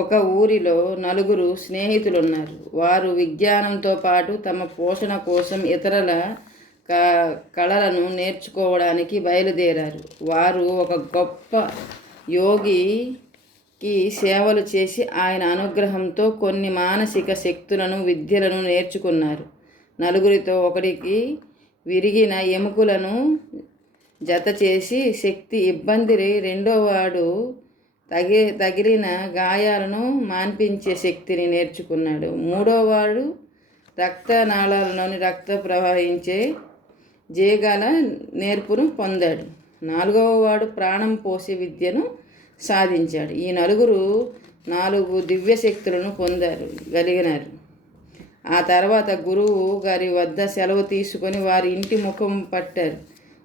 ఒక ఊరిలో నలుగురు స్నేహితులున్నారు. వారు విజ్ఞానంతో పాటు తమ పోషణ కోసం ఇతరుల కళలను నేర్చుకోవడానికి బయలుదేరారు. వారు ఒక గొప్ప యోగికి సేవలు చేసి ఆయన అనుగ్రహంతో కొన్ని మానసిక శక్తులను, విద్యలను నేర్చుకున్నారు. నలుగురితో ఒకడికి విరిగిన ఎముకలను జత చేసి శక్తి ఇబ్బంది, రెండోవాడు తగిలిన గాయాలను మాన్పించే శక్తిని నేర్చుకున్నాడు. మూడోవాడు రక్తనాళాలలోని రక్త ప్రవహించే జేగల నేర్పును పొందాడు. నాలుగవ వాడు ప్రాణం పోసే విద్యను సాధించాడు. ఈ నలుగురు 4 దివ్య శక్తులను గలిగినారు. ఆ తర్వాత గురువు గారి వద్ద సెలవు తీసుకొని వారి ఇంటి ముఖం పట్టారు.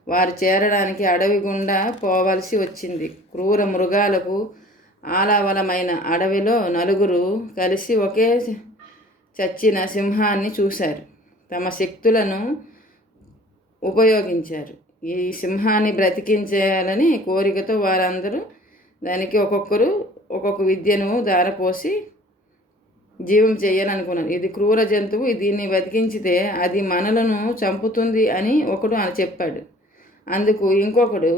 వారు చేరడానికి అడవి గుండా పోవలసి వచ్చింది. క్రూర మృగాలకు ఆలవలమైన అడవిలో నలుగురు కలిసి ఒకే చచ్చిన సింహాన్ని చూశారు. తమ శక్తులను ఉపయోగించారు. ఈ సింహాన్ని బ్రతికించేయాలని కోరికతో వారందరూ దానికి ఒక్కొక్క విద్యను ధారపోసి జీవం చేయాలనుకున్నారు. ఇది క్రూర జంతువు, దీన్ని బతికించితే అది మనలను చంపుతుంది అని ఒకడు చెప్పాడు. అందుకు ఇంకొకడు,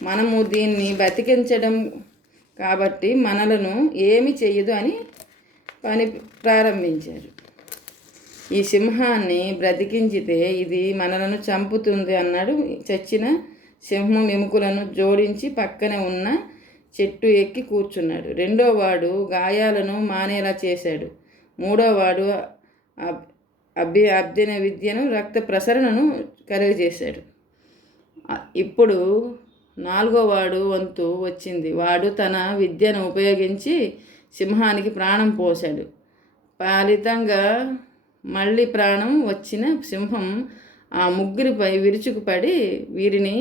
మనము దీన్ని బతికించడం కాబట్టి మనలను ఏమి చెయ్యదు అని పని ప్రారంభించారు. ఈ సింహాన్ని బ్రతికించితే ఇది మనలను చంపుతుంది అన్నాడు. చచ్చిన సింహం ఎముకలను జోడించి పక్కన ఉన్న చెట్టు ఎక్కి కూర్చున్నాడు. రెండోవాడు గాయాలను మానేలా చేశాడు. మూడోవాడు అభ్యర్థన విద్యను, రక్త ప్రసరణను కలుగజేశాడు. ఇప్పుడు నాలుగోవాడు వంతు వచ్చింది. వాడు తన విద్యను ఉపయోగించి సింహానికి ప్రాణం పోశాడు. ఫలితంగా మళ్ళీ ప్రాణం వచ్చిన సింహం ఆ ముగ్గురిపై విరుచుకుపడి వీరిని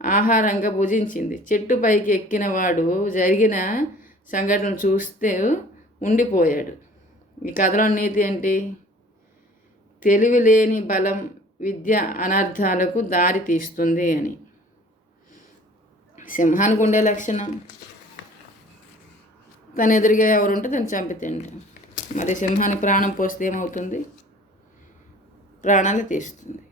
ఆహారంగా భుజించింది. చెట్టు పైకి ఎక్కిన వాడు జరిగిన సంఘటన చూస్తూ ఉండిపోయాడు. ఈ కథలో నీతి ఏంటి? తెలివి లేని బలం విద్య అనర్థాలకు దారి తీస్తుంది అని. సింహానికి ఉండే లక్షణం, తన ఎదురుగా ఎవరుంటే తను చంపితేంట. మరి సింహానికి ప్రాణం పోస్తే ఏమవుతుంది? ప్రాణాలు తీస్తుంది.